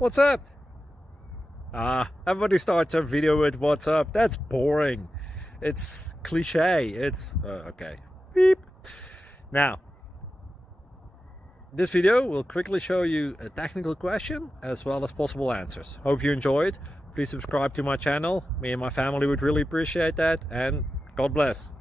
What's up? Everybody starts a video with what's up. That's boring. It's cliche. It's okay. Beep. Now, this video will quickly show you a technical question as well as possible answers. Hope you enjoyed. Please subscribe to my channel. Me and my family would really appreciate that, and God bless.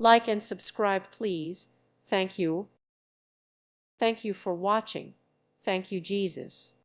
Like and subscribe, please. Thank you. Thank you for watching. Thank you, Jesus.